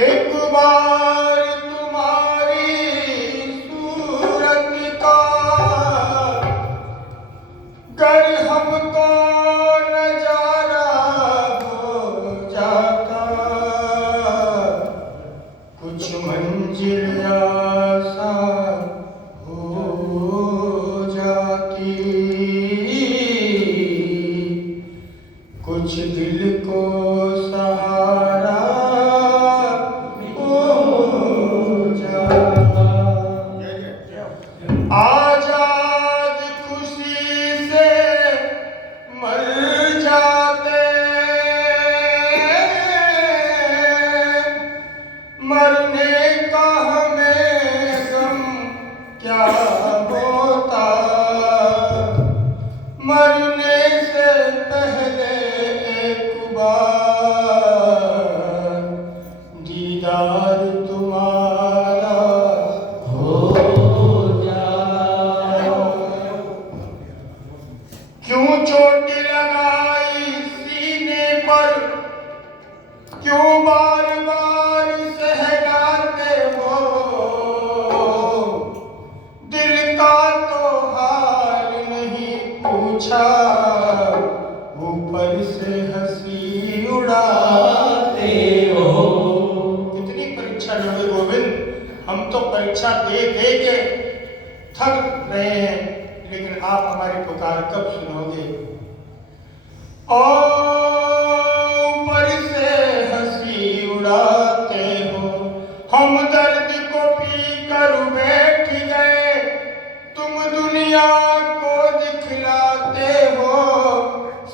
एक बार तुम्हारी सूरत का गर हमको नजारा हो जाता, कुछ मंजिल आसा हो जाती, कुछ दिल को सहारा आजाद खुशी से मर जाते, मरने का हमें गम क्या होता, मरने से पहले एक बार दीदार तुम्हारा क्यों चोट लगाई सीने पर, क्यों बार बार सहलाते हो, दिल का तो हाल नहीं पूछा, ऊपर से हंसी उड़ाते हो। कितनी परीक्षा लोगे गोविंद, हम तो परीक्षा दे दे के थक रहे हैं, लेकिन आप हमारी पुकार कब सुनोगे? ऊपर से हंसी उड़ाते हो, हम दर्द को पी कर बैठ गए, तुम दुनिया को दिखलाते हो,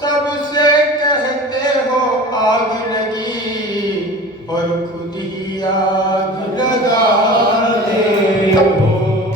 सबसे कहते हो आग लगी और खुद ही आग लगाते हो।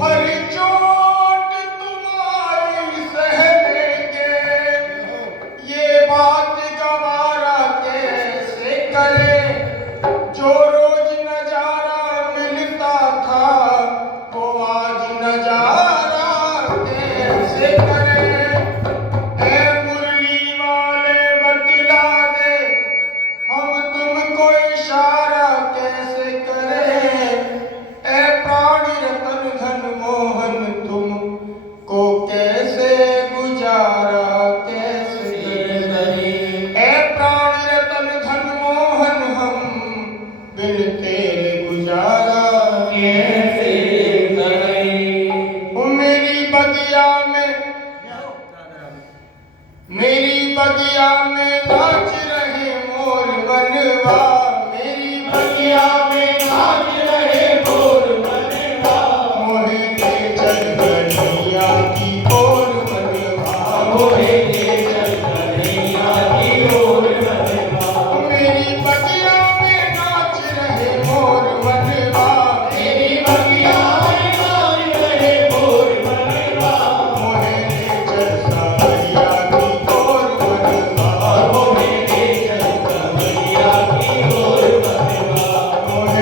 हर चोट तुम्हारी सह लेंगे, ये बात गवारा कैसे करें, जो रोज नजारा मिलता था वो आज नजारा कैसे करें। ऐ मुरली वाले बतला दे, हम तुमको इशारा कैसे करें, ऐ प्राण रतन धन मोहन तुमको कैसे गुजारा कैसे करें, ऐ प्राण रतन धन मोहन हम बिन तेरे गुजारा कैसे करें। मेरी बगिया में नाच रहे मोर बनवा, मेरी बगिया में नाच रहे मोर बनवा, मोहे ले चल कन्हैया की ओर बनवा, मोहे ले चल कन्हैया की ओर बनवा। मेरी बगिया में नाच रहे मोर बनवा, मेरी बगिया में नाच रहे मोर बनवा, मोहे ले चल कन्हैया की ओर बनवा, मोहे ले चल कन्हैया की ओर बनवा, मोहे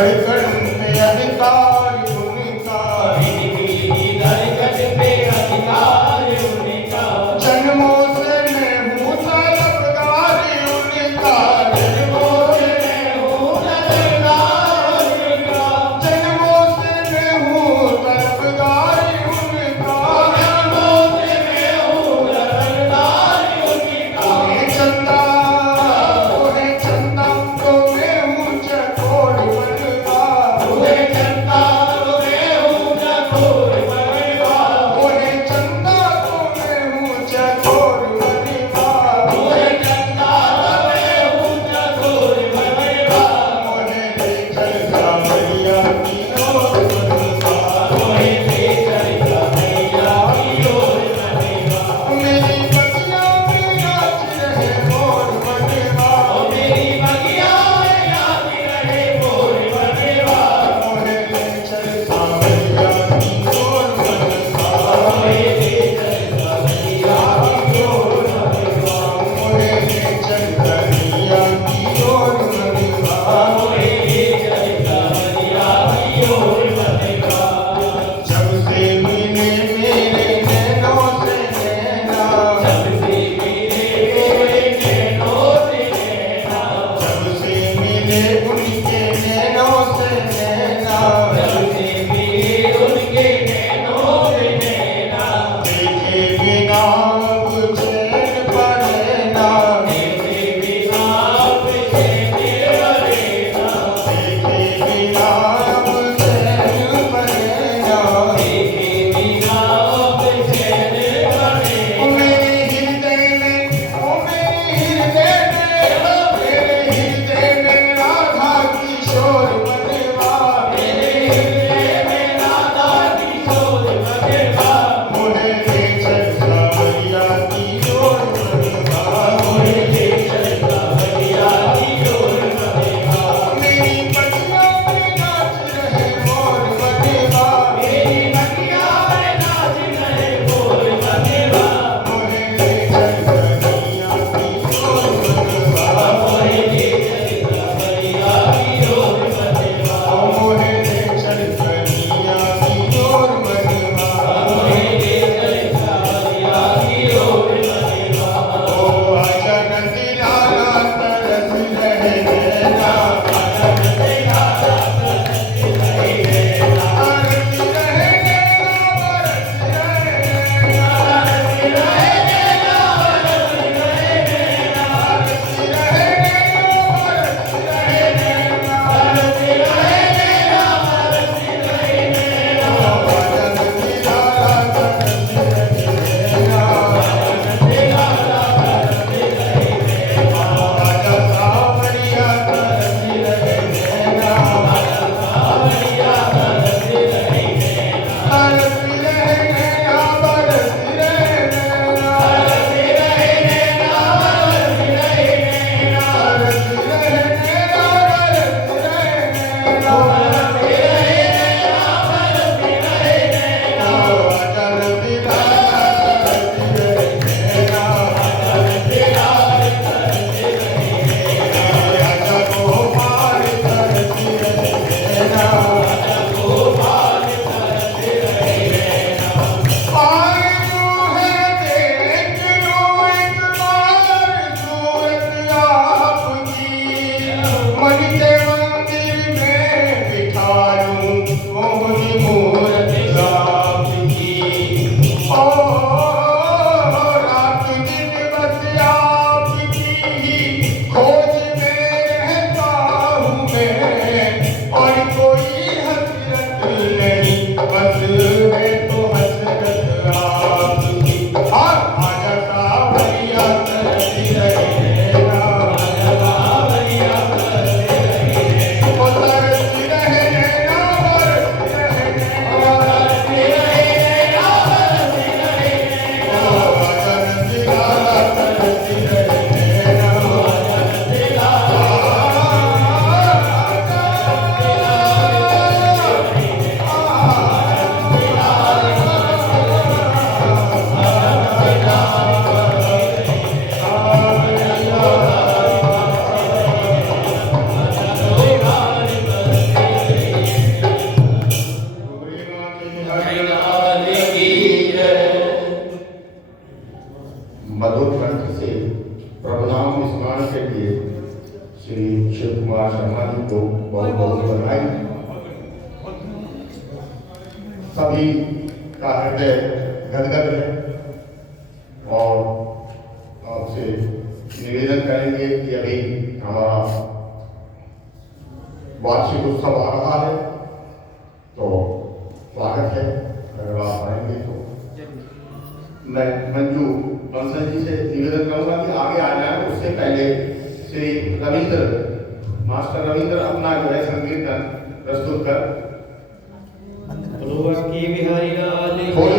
धड़कन पे अधिकार उनका, धड़कन पे अधिकार उनका, जन्मों से मैं हूँ तलबगार उनका, जन्मों से मैं हूँ तलबगार उनका, जन्मों से मैं हूँ तलबगार उनका, जन्मों से मैं हूँ तलबगार उनका। ओहे चंदा तो मैं हूँ चकोर बनवा, ओहे चंदा तो मैं हूँ चकोर बनवा, ओहे चंदा तो मैं हूँ चकोर बनवा, ओहे चंदा तो मैं हूँ चकोर बनवा, ओहे ले चल कांवरिया की ओर बनवा, ओहे ले चल कन्हैया की ओर बनवा, मेरी बगिया में नाच रहे मोर बनवा, मेरी बगिया में नाच रहे मोर बनवा, ओहे ले चल कांवरिया की ओर बनवा, ओहे ले चल कन्हैया की ओर बनवा, ओहे ले चल कन्हैया की ओर बनवा। ओहे ले चल कन्हैया की ओर बनवा। जब से मिले मेरे नैनों से नैना, जब से मिले मेरे नैनों से नैना, जब से मिले उनके नैनों से नैना, जब से मिले उनके नैनों से नैना, देखे बिना अब चैन पड़ेना, देखे बिना अब चैन पड़ेना, देखे बिना अब चैन पड़ेना। देखे बिना अब चैन पड़ेना। ओ मेरे हृदय में, ओ मेरे हृदय में, मेरे हृदय में राधा शिव कुमार शर्मा जी को बहुत बहुत बधाई। सभी का हृदय गदगद है और आपसे निवेदन करेंगे कि अभी हमारा वार्षिक उत्सव आ रहा है, तो स्वागत है। अगर आप आएंगे तो मैं मंजू बंसल जी से निवेदन करूंगा कि आगे आ जाए। उससे पहले श्री रविंद्र मास्टर रविंद्र अपना जो है संकीर्तन प्रस्तुत कर की बिहारी लाल थोड़ी